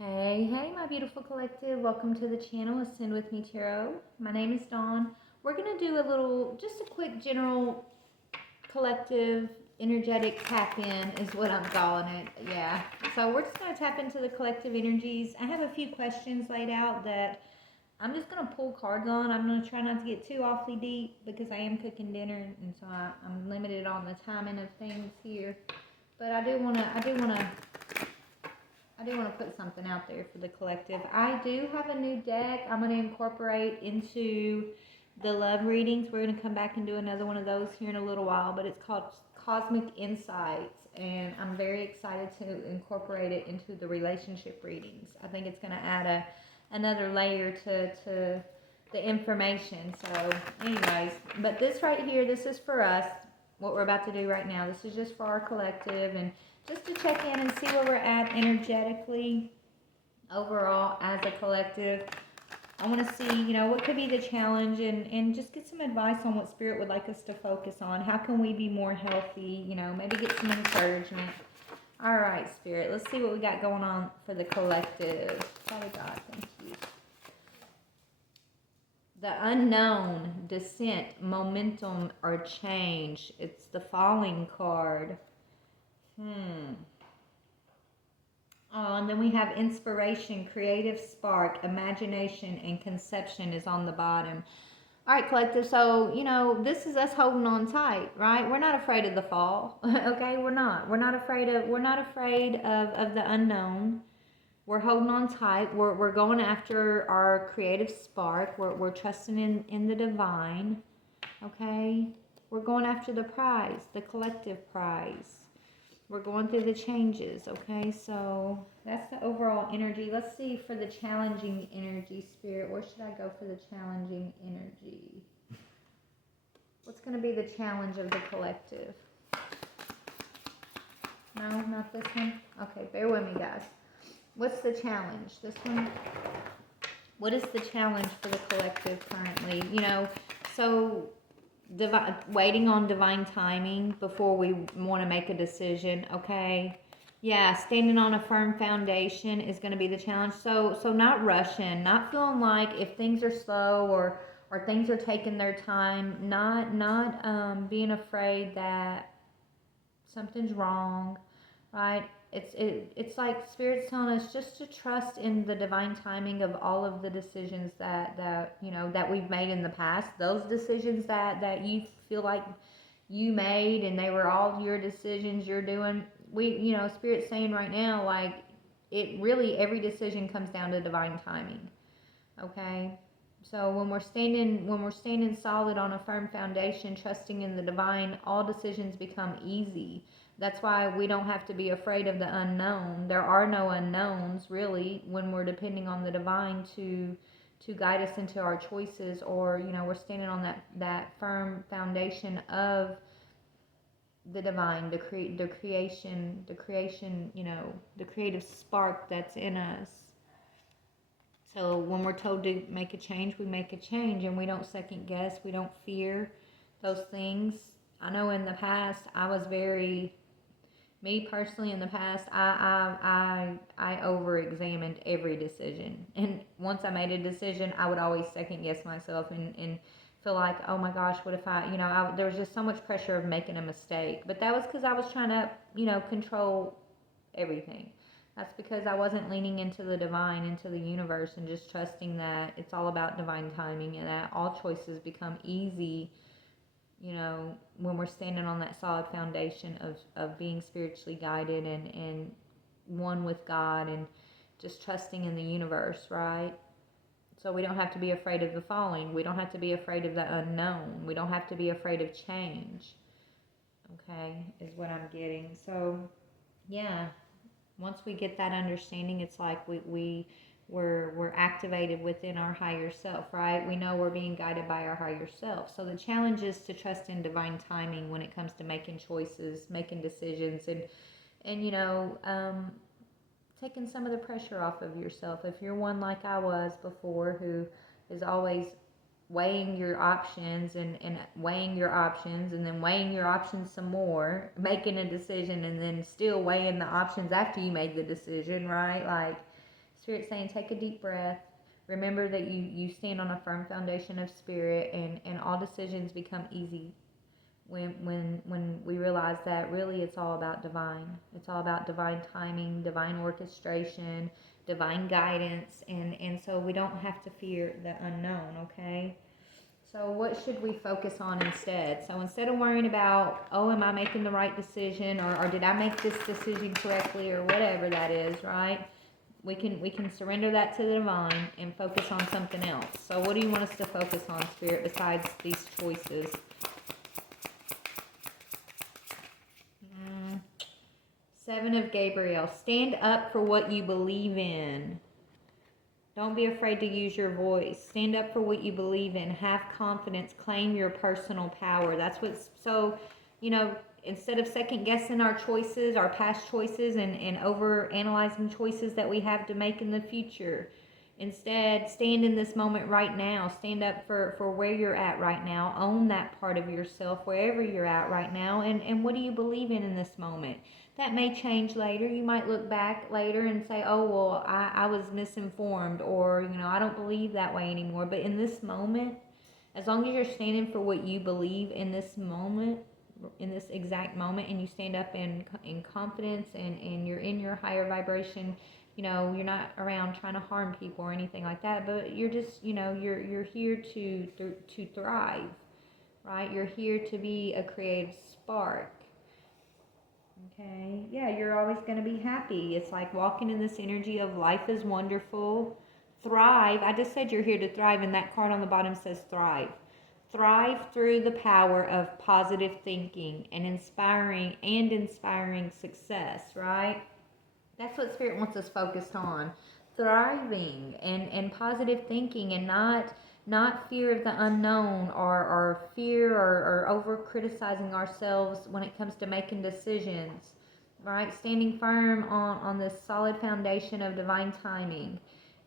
Hey, my beautiful collective. Welcome to the channel, Ascend With Me Tarot. My name is Dawn. We're going to do just a quick general collective energetic tap in, is what I'm calling it. Yeah. So we're just going to tap into the collective energies. I have a few questions laid out that I'm just going to pull cards on. I'm going to try not to get too awfully deep because I am cooking dinner, and so I'm limited on the timing of things here. But I do want to put something out there for the collective. I do have a new deck I'm going to incorporate into the love readings. We're going to come back and do another one of those here in a little while, but it's called Cosmic Insights, and I'm very excited to incorporate it into the relationship readings. I think it's going to add another layer to the information. So, anyways, but this right here, this is for us. What we're about to do right now, this is just for our collective, and just to check in and see where we're at energetically overall as a collective. I want to see, what could be the challenge, and just get some advice on what Spirit would like us to focus on. How can we be more healthy? Maybe get some encouragement. All right, Spirit, let's see what we got going on for the collective. Father God, thank you. The unknown, descent, momentum, or change. It's the falling card. And then we have inspiration, creative spark, imagination, and conception is on the bottom. All right, collective. So, this is us holding on tight, right? We're not afraid of the fall. Okay, we're not. We're not afraid of the unknown. We're holding on tight. We're going after our creative spark. We're trusting in the divine. Okay? We're going after the prize, the collective prize. We're going through the changes, okay? So that's the overall energy. Let's see for the challenging energy, Spirit. Where should I go for the challenging energy? What's going to be the challenge of the collective? No, not this one? Okay, bear with me, guys. What's the challenge? This one? What is the challenge for the collective currently? So waiting on divine timing before we want to make a decision, okay? Yeah, standing on a firm foundation is going to be the challenge. So not rushing, not feeling like if things are slow or things are taking their time, not being afraid that something's wrong, right? It's like Spirit's telling us just to trust in the divine timing of all of the decisions that we've made in the past. Those decisions that you feel like you made and they were all your decisions you're doing. Spirit's saying right now, like, it really, every decision comes down to divine timing. Okay? So when we're standing solid on a firm foundation, trusting in the divine, all decisions become easy. That's why we don't have to be afraid of the unknown. There are no unknowns really when we're depending on the divine to guide us into our choices, or we're standing on that firm foundation of the divine, the creation, the creative spark that's in us. So when we're told to make a change, we make a change, and we don't second guess. We don't fear those things. I know in the past I was very, me personally in the past, I over-examined every decision, and once I made a decision, I would always second guess myself and feel like, oh my gosh, what if there was just so much pressure of making a mistake. But that was because I was trying to control everything. That's because I wasn't leaning into the divine, into the universe, and just trusting that it's all about divine timing and that all choices become easy, when we're standing on that solid foundation of being spiritually guided and one with God and just trusting in the universe, right? So we don't have to be afraid of the falling. We don't have to be afraid of the unknown. We don't have to be afraid of change, okay, is what I'm getting. So, yeah. Once we get that understanding, it's like we're activated within our higher self, right? We know we're being guided by our higher self. So the challenge is to trust in divine timing when it comes to making choices, making decisions, and taking some of the pressure off of yourself. If you're one like I was before, who is always weighing your options and weighing your options and then weighing your options some more, making a decision and then still weighing the options after you made the decision, right? Like, Spirit saying, take a deep breath. Remember that you stand on a firm foundation of spirit, and all decisions become easy when we realize that really it's all about divine. It's all about divine timing, divine orchestration, divine guidance, and so we don't have to fear the unknown, okay? So what should we focus on instead? So instead of worrying about, oh, am I making the right decision, or did I make this decision correctly, or whatever that is, right? We can surrender that to the divine and focus on something else. So what do you want us to focus on, Spirit, besides these choices? Seven of Gabriel. Stand up for what you believe in. Don't be afraid to use your voice. Stand up for what you believe in. Have confidence. Claim your personal power. That's what's so, instead of second guessing our choices, our past choices, and over analyzing choices that we have to make in the future. Instead, stand in this moment right now. Stand up for where you're at right now. Own that part of yourself wherever you're at right now. And what do you believe in this moment? That may change later. You might look back later and say, oh, well, I was misinformed, or, I don't believe that way anymore. But in this moment, as long as you're standing for what you believe in this moment, in this exact moment, and you stand up in confidence, and you're in your higher vibration, you're not around trying to harm people or anything like that, but you're just, you're here to thrive, right? You're here to be a creative spark. Okay, yeah, you're always going to be happy. It's like walking in this energy of life is wonderful. Thrive. I just said you're here to thrive, and that card on the bottom says thrive. Thrive through the power of positive thinking and inspiring success, right? That's what Spirit wants us focused on. Thriving and positive thinking, and not fear of the unknown, or fear or over criticizing ourselves when it comes to making decisions, right? Standing firm on this solid foundation of divine timing,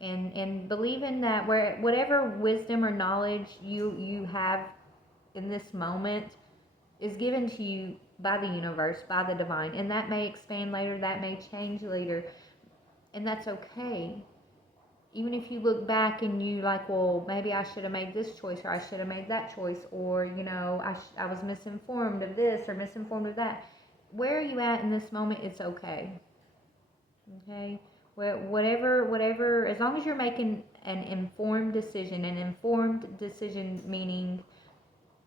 and believing that whatever wisdom or knowledge you have in this moment is given to you by the universe, by the divine, and that may expand later, that may change later, and that's okay. Even if you look back and you like, well, maybe I should have made this choice, or I should have made that choice, or, I was misinformed of this or misinformed of that. Where are you at in this moment? It's okay. Okay? Whatever, as long as you're making an informed decision meaning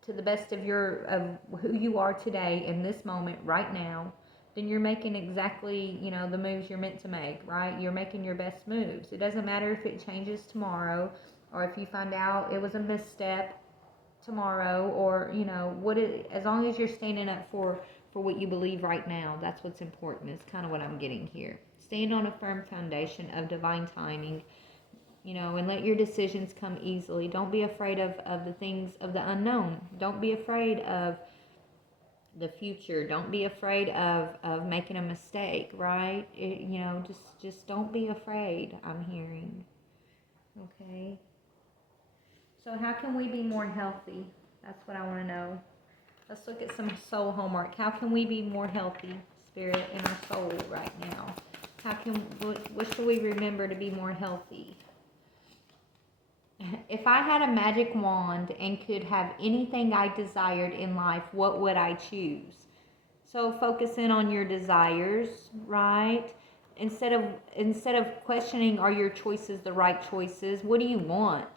to the best of who you are today in this moment right now, then you're making exactly, the moves you're meant to make, right? You're making your best moves. It doesn't matter if it changes tomorrow, or if you find out it was a misstep tomorrow, or, as long as you're standing up for what you believe right now, that's what's important, is kind of what I'm getting here. Stand on a firm foundation of divine timing, and let your decisions come easily. Don't be afraid of the things of the unknown. Don't be afraid of the future. Don't be afraid of making a mistake, right? Just don't be afraid, I'm hearing. Okay. So how can we be more healthy? That's what I want to know. Let's look at some soul homework. How can we be more healthy, Spirit, in our soul right now? What should we remember to be more healthy? If I had a magic wand and could have anything I desired in life, what would I choose? So focus in on your desires, right? Instead of questioning, are your choices the right choices? What do you want?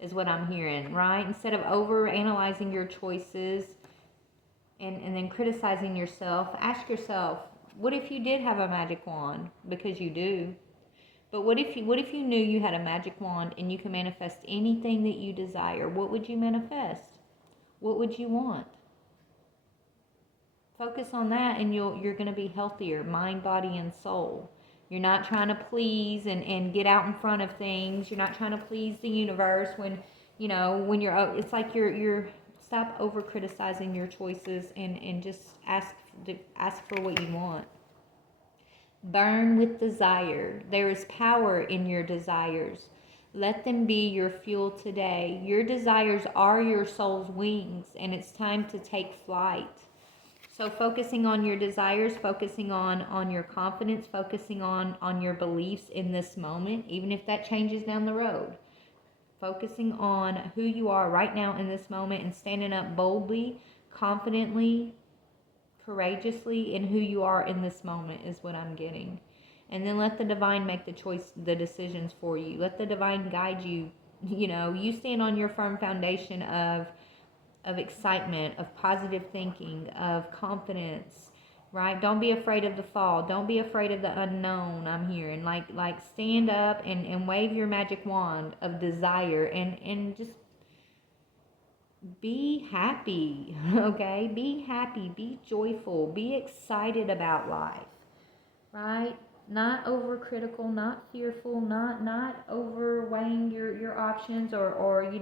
Is what I'm hearing, right? Instead of over analyzing your choices and then criticizing yourself, ask yourself, what if you did have a magic wand? Because you do. But what if you knew you had a magic wand and you can manifest anything that you desire? What would you manifest? What would you want? Focus on that, and you're going to be healthier, mind, body, and soul. You're not trying to please and get out in front of things. You're not trying to please the universe when it's like you're stop over criticizing your choices and just ask for what you want. Burn with desire. There is power in your desires. Let them be your fuel today. Your desires are your soul's wings, and it's time to take flight. So focusing on your desires, focusing on your confidence, focusing on your beliefs in this moment, even if that changes down the road. Focusing on who you are right now in this moment and standing up boldly, confidently, courageously in who you are in this moment is what I'm getting. And then let the divine make the decisions for you. Let the divine guide you. You stand on your firm foundation of excitement, of positive thinking, of confidence, right? Don't be afraid of the fall. Don't be afraid of the unknown. I'm hearing like stand up and wave your magic wand of desire and just be happy. Okay, be happy, be joyful, be excited about life, right? Not overcritical, not fearful, not overweighing your options, or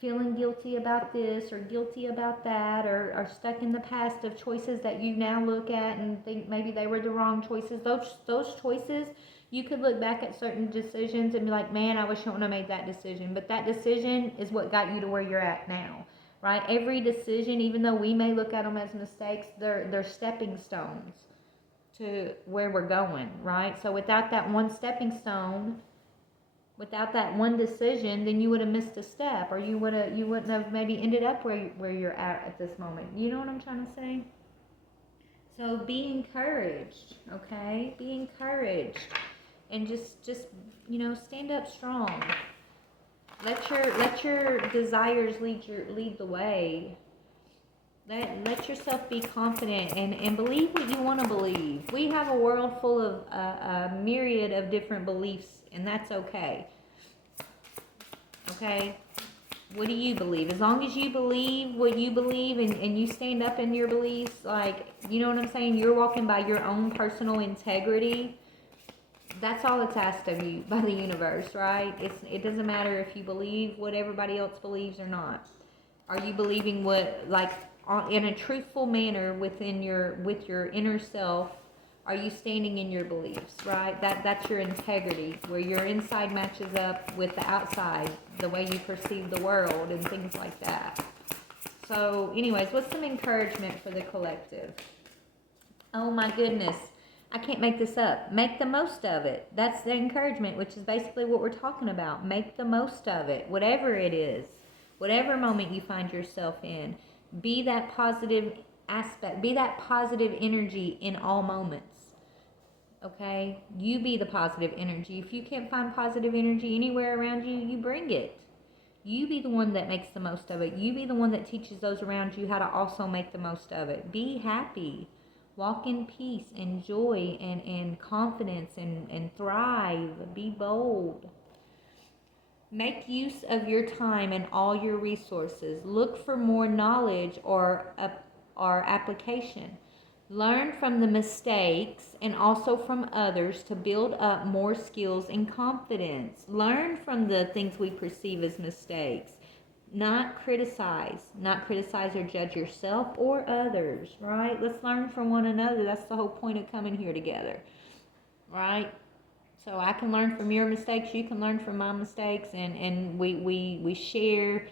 feeling guilty about this or guilty about that, or stuck in the past of choices that you now look at and think maybe they were the wrong choices. Those choices, you could look back at certain decisions and be like, man, I wish I wouldn't have made that decision. But that decision is what got you to where you're at now, right? Every decision, even though we may look at them as mistakes, they're stepping stones to where we're going, right? So without that one stepping stone, without that one decision, then you would have missed a step, or you wouldn't have maybe ended up where you're at this moment. You know what I'm trying to say? So be encouraged, okay? Be encouraged, and just stand up strong. Let your desires lead the way. Let yourself be confident and believe what you want to believe. We have a world full of a myriad of different beliefs, and that's okay. Okay? What do you believe? As long as you believe what you believe and you stand up in your beliefs, like, you know what I'm saying? You're walking by your own personal integrity. That's all it's asked of you by the universe, right? It doesn't matter if you believe what everybody else believes or not. Are you believing in a truthful manner with your inner self? Are you standing in your beliefs, right? That's your integrity, where your inside matches up with the outside, the way you perceive the world and things like that. So anyways, what's some encouragement for the collective? Oh my goodness, I can't make this up. Make the most of it. That's the encouragement, which is basically what we're talking about. Make the most of it, whatever it is, whatever moment you find yourself in. Be that positive aspect, be that positive energy in all moments. Okay? You be the positive energy. If you can't find positive energy anywhere around you, you bring it. You be the one that makes the most of it. You be the one that teaches those around you how to also make the most of it. Be happy. Walk in peace and joy and confidence and thrive. Be bold. Make use of your time and all your resources. Look for more knowledge or application. Learn from the mistakes and also from others to build up more skills and confidence. Learn from the things we perceive as mistakes. Not criticize or judge yourself or others, right? Let's learn from one another. That's the whole point of coming here together, right? So I can learn from your mistakes, you can learn from my mistakes, and we share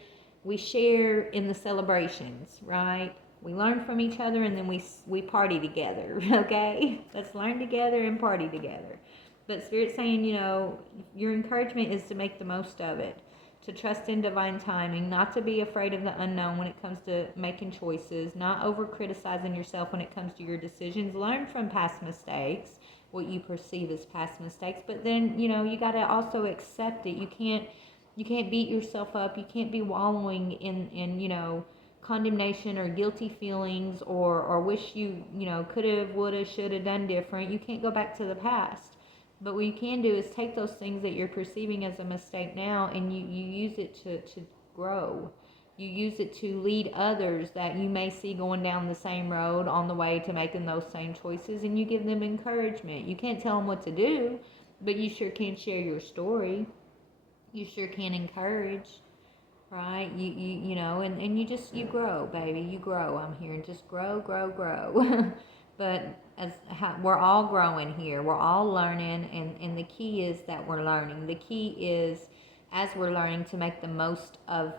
in the celebrations, right? We learn from each other, and then we party together, okay? Let's learn together and party together. But Spirit's saying, your encouragement is to make the most of it, to trust in divine timing, not to be afraid of the unknown when it comes to making choices, not over criticizing yourself when it comes to your decisions. Learn from past mistakes, what you perceive as past mistakes, but then you got to also accept it. You can't beat yourself up. You can't be wallowing in condemnation or guilty feelings or wish you could have, would have, should have done different. You can't go back to the past. But what you can do is take those things that you're perceiving as a mistake now, and you use it to grow. You use it to lead others that you may see going down the same road on the way to making those same choices, and you give them encouragement. You can't tell them what to do, but you sure can share your story. You sure can encourage, right? And you grow, baby. You grow. I'm here, and just grow. But we're all growing here, we're all learning, and the key is that we're learning. The key is as we're learning to make the most of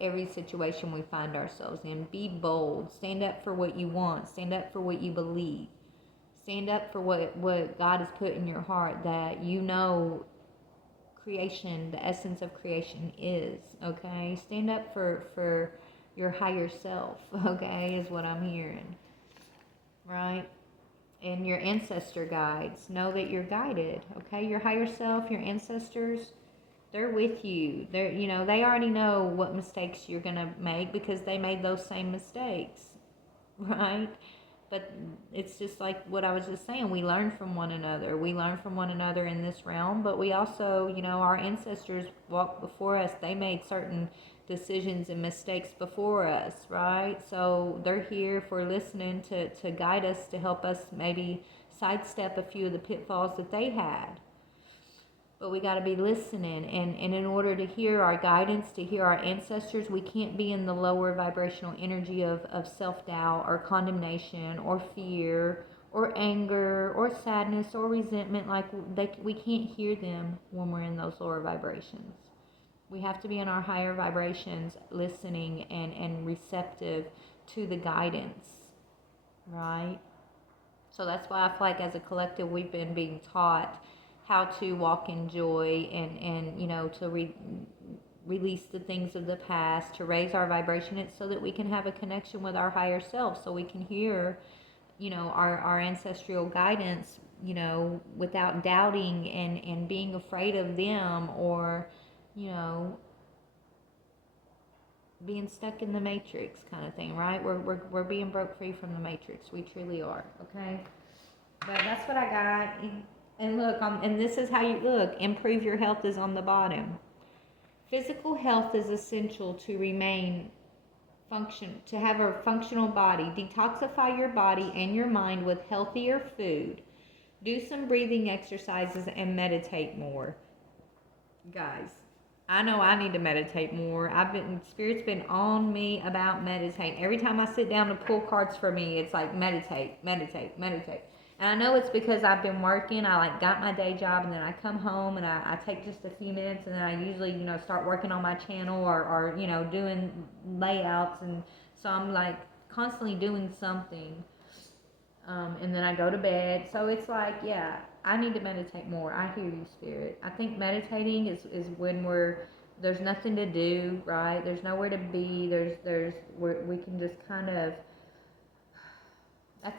every situation we find ourselves in. Be bold. Stand up for what you want. Stand up for what you believe. Stand up for what God has put in your heart, that you know creation, the essence of creation is, okay? Stand up for your higher self, okay, is what I'm hearing, right? And your ancestor guides. Know that you're guided, okay? Your higher self, your ancestors, they're with you. They're, you know, they already know what mistakes you're going to make because they made those same mistakes, right? But it's just like what I was just saying. We learn from one another. We learn from one another in this realm, but we also, you know, our ancestors walked before us. They made certain decisions and mistakes before us, right? So they're here for listening to guide us, to help us maybe sidestep a few of the pitfalls that they had. But we got to be listening, and in order to hear our guidance, to hear our ancestors, we can't be in the lower vibrational energy of self-doubt or condemnation or fear or anger or sadness or resentment. Like we can't hear them when we're in those lower vibrations. We have to be in our higher vibrations, listening and receptive to the guidance, right? So that's why I feel like as a collective we've been being taught how to walk in joy and you know, to release the things of the past, to raise our vibration, it's so that we can have a connection with our higher self, so we can hear, you know, our ancestral guidance, you know, without doubting and being afraid of them, or, you know, being stuck in the matrix kind of thing, right? We're being broke free from the matrix. We truly are, okay? But that's what I got. And look, and this is how you look. Improve your health is on the bottom. Physical health is essential to remain to have a functional body. Detoxify your body and your mind with healthier food. Do some breathing exercises and meditate more. Guys, I know I need to meditate more. Spirit's been on me about meditating. Every time I sit down to pull cards for me, it's like meditate, meditate, meditate. And I know it's because I've been working. I like got my day job, and then I come home and I take just a few minutes, and then I usually, you know, start working on my channel or you know, doing layouts, and so I'm like constantly doing something. And then I go to bed. So it's like, yeah, I need to meditate more. I hear you, Spirit. I think meditating is when there's nothing to do, right? There's nowhere to be. We can just kind of,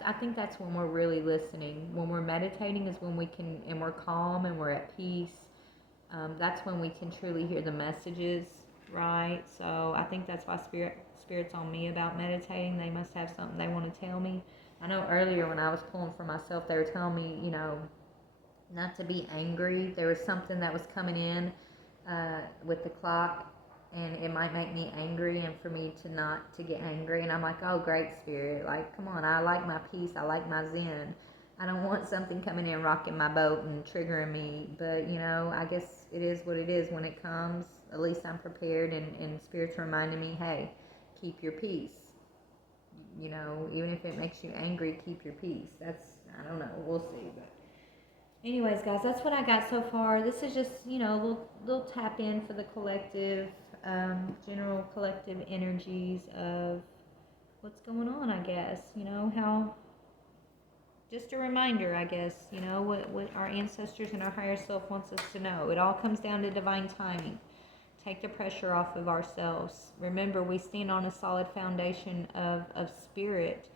I think that's when we're really listening. When we're meditating is when we can, and we're calm and we're at peace. That's when we can truly hear the messages, right? So I think that's why Spirit's on me about meditating. They must have something they want to tell me. I know earlier when I was pulling for myself, they were telling me, you know, not to be angry. There was something that was coming in with the clock, and it might make me angry, and for me to not to get angry. And I'm like, oh, great, Spirit. Like, come on, I like my peace. I like my zen. I don't want something coming in, rocking my boat and triggering me. But, you know, I guess it is what it is when it comes. At least I'm prepared, and Spirit's reminding me, hey, keep your peace. You know, even if it makes you angry, keep your peace. That's, I don't know, we'll see. But anyways, guys, that's what I got so far. This is just, you know, a little tap in for the collective, general collective energies of what's going on, I guess. You know, how, just a reminder, I guess, you know, what our ancestors and our higher self wants us to know. It all comes down to divine timing. Take the pressure off of ourselves. Remember, we stand on a solid foundation of spirit.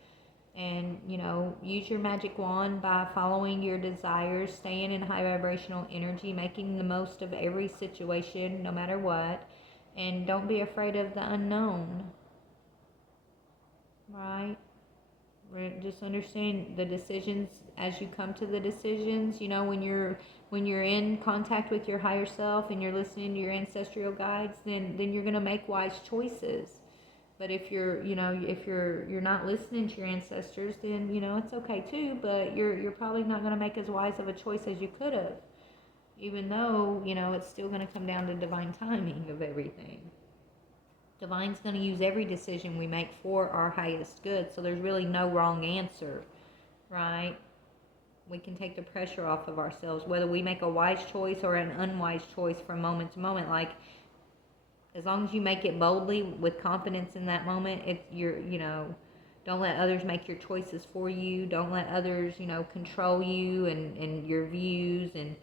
And, you know, use your magic wand by following your desires, staying in high vibrational energy, making the most of every situation, no matter what. And don't be afraid of the unknown. Right? Just understand the decisions as you come to the decisions. You know, when you're in contact with your higher self and you're listening to your ancestral guides, then you're going to make wise choices. But if you're not listening to your ancestors, then, you know, it's okay too, but you're probably not going to make as wise of a choice as you could have, even though, you know, it's still going to come down to divine timing of everything. Divine's going to use every decision we make for our highest good, so there's really no wrong answer, right? We can take the pressure off of ourselves, whether we make a wise choice or an unwise choice from moment to moment. Like, as long as you make it boldly with confidence in that moment, don't let others make your choices for you. Don't let others, control you and your views, and,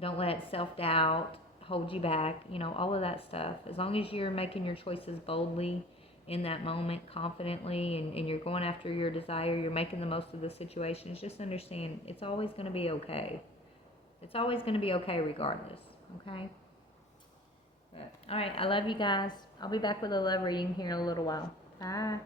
don't let self-doubt hold you back, all of that stuff. As long as you're making your choices boldly in that moment, confidently, and you're going after your desire, you're making the most of the situations, just understand it's always going to be okay. It's always going to be okay regardless, okay? All right, I love you guys. I'll be back with a love reading here in a little while. Bye.